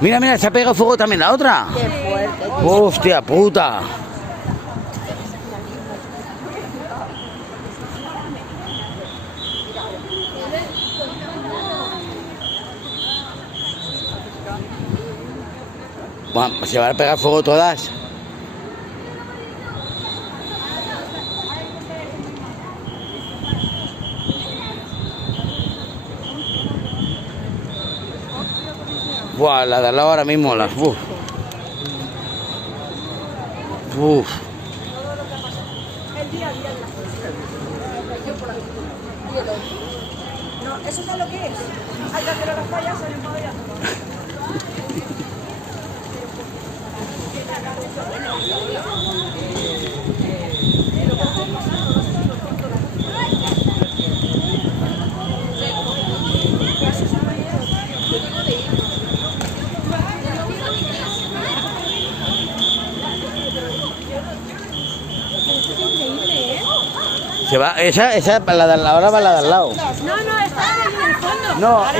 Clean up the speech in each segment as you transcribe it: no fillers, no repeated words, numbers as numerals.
Mira, mira, se ha pegado fuego también la otra. Qué fuerte. Hostia puta. Bueno, se van a pegar fuego todas. Buah, la de al lado ahora mismo, las. Uf. Uf. No, eso no es lo que es. Hay que hacer las fallas en el modelo. Se va, esa la de ahora va la de al lado. No, no, está ahí en el fondo. No,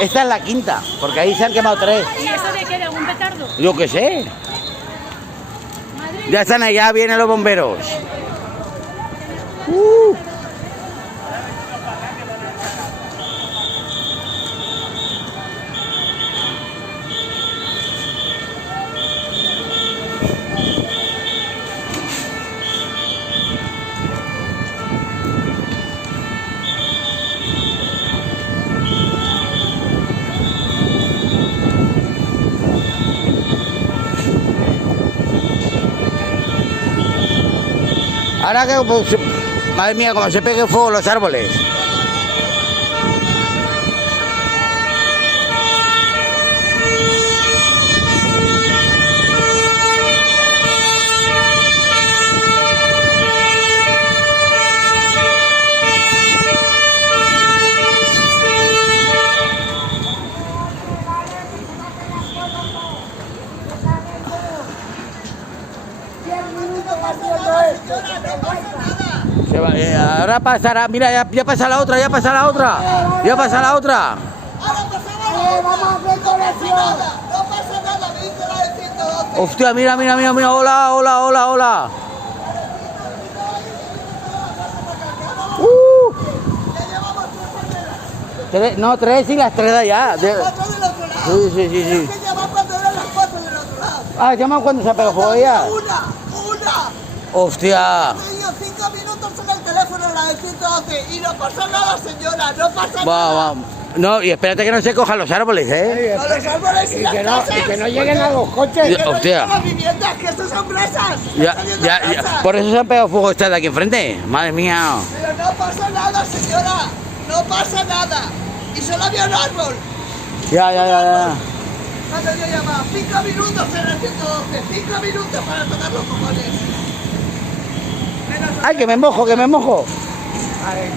esta es la quinta, porque ahí se han quemado 3. ¿Y eso de qué? ¿De algún petardo? Yo qué sé. Ya están allá, vienen los bomberos. Ahora que, pues, madre mía, como se pegue fuego los árboles. Se va, ahora pasará, mira, ya pasa la otra, ya pasa la otra, ya pasa la otra. Vamos a hacer conexión. No pasa nada, me dice la de 112. Hostia, mira, mira, mira, mira, hola, hola, hola, hola. No, 3 y las 3 de allá. Las 4 del otro lado. Sí, sí, sí, sí. Es que llaman cuando eran las 4 del otro lado. Ah, llaman cuando se ha pegado fuego ya. Una. Hostia. He tenido 5 minutos en el teléfono la de 112 y no pasa nada, señora, no pasa Va, nada. va. No, y espérate que no se cojan los árboles, ¿eh? Con los árboles y las casas. Y que no lleguen a los coches. Que no Hostia. lleguen las viviendas, que estos son presas. Ya, Están yendo ya, a casa. ya. Por eso se han pegado fuego estas de aquí enfrente. Madre mía. Pero no pasa nada, señora, no pasa nada. Y solo había un árbol. Ya, ya, ya, ya. Cuando yo llamaba, 5 minutos en el 112, 5 minutos para tocar los cojones. Ay, que me mojo, que me mojo.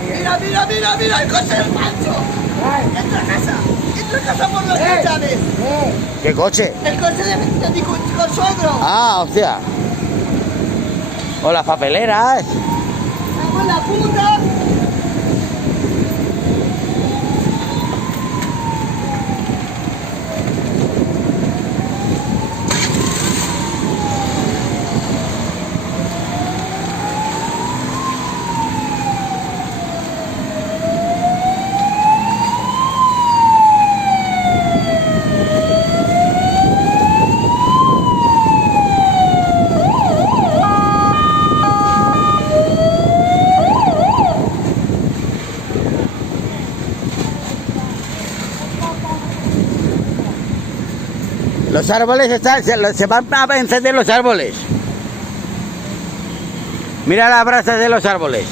Mira, mira, mira, mira, el coche del Pancho. Entra a casa por los ventanes. ¿Qué coche? El coche de mi consuegro. Ah, hostia. O las papeleras. Estamos en la puta. Los árboles están, se van a encender los árboles. Mira las brasas de los árboles.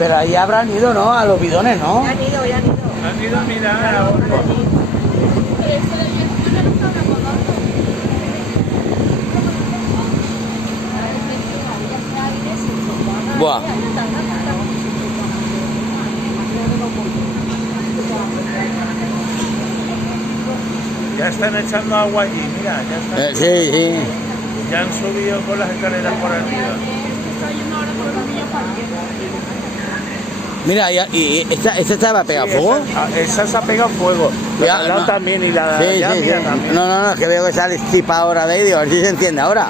Pero ahí habrán ido, ¿no? A los bidones, ¿no? Ya han ido, ya han ido. Han ido a mirar a otro. Buah. Ya están echando agua allí, mira, ya están. Sí, sí. Ya han subido con las escaleras por arriba. Mira, y esta estaba pegada a fuego. Esa se ha pegado fuego. Ya, La de al lado no. también y la Sí, de allá, sí, mira, sí. también. No, es que veo que sale chispa ahora de ahí, digo, a ver si se enciende ahora.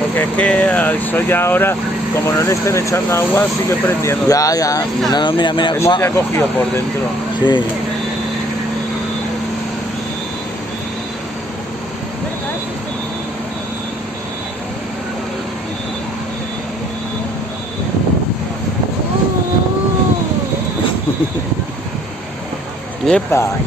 Porque es que eso ya ahora, como no le estén echando agua, sigue prendiendo. Ya. No, mira Eso cómo. ya ha cogido por dentro. Sí. Epa.